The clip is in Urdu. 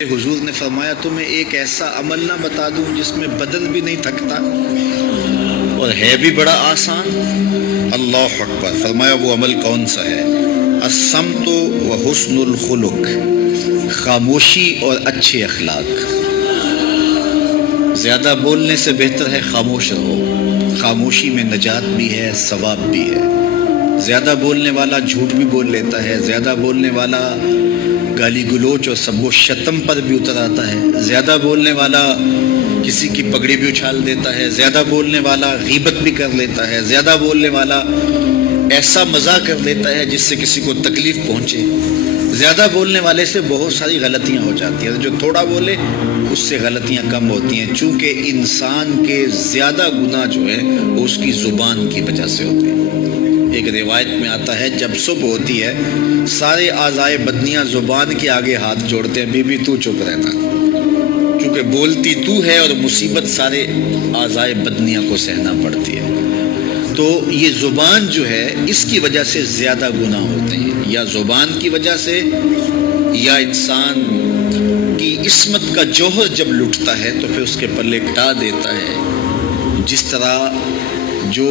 حضور نے فرمایا تمہیں ایک ایسا عمل نہ بتا دوں جس میں بدن بھی نہیں تھکتا اور ہے بھی بڑا آسان؟ اللہ اکبر! فرمایا وہ عمل کون سا ہے؟ الصمت و حسن الخلق، خاموشی اور اچھے اخلاق۔ زیادہ بولنے سے بہتر ہے خاموش رہو، خاموشی میں نجات بھی ہے، ثواب بھی ہے۔ زیادہ بولنے والا جھوٹ بھی بول لیتا ہے، زیادہ بولنے والا گالی گلوچ اور سب و شتم پر بھی اتر آتا ہے، زیادہ بولنے والا کسی کی پگڑی بھی اچھال دیتا ہے، زیادہ بولنے والا غیبت بھی کر لیتا ہے، زیادہ بولنے والا ایسا مزاح کر لیتا ہے جس سے کسی کو تکلیف پہنچے۔ زیادہ بولنے والے سے بہت ساری غلطیاں ہو جاتی ہیں، جو تھوڑا بولے اس سے غلطیاں کم ہوتی ہیں، چونکہ انسان کے زیادہ گناہ جو ہیں وہ اس کی زبان کی وجہ سے ہوتے ہیں۔ ایک روایت میں آتا ہے جب صبح ہوتی ہے سارے اعضائے بدنیاں زبان کے آگے ہاتھ جوڑتے ہیں، بی بی تو چپ رہنا، کیونکہ بولتی تو ہے اور مصیبت سارے اعضائے بدنیاں کو سہنا پڑتی ہے۔ تو یہ زبان جو ہے اس کی وجہ سے زیادہ گناہ ہوتے ہیں، یا زبان کی وجہ سے، یا انسان کی عصمت کا جوہر جب لٹتا ہے تو پھر اس کے پلے ٹا دیتا ہے۔ جس طرح جو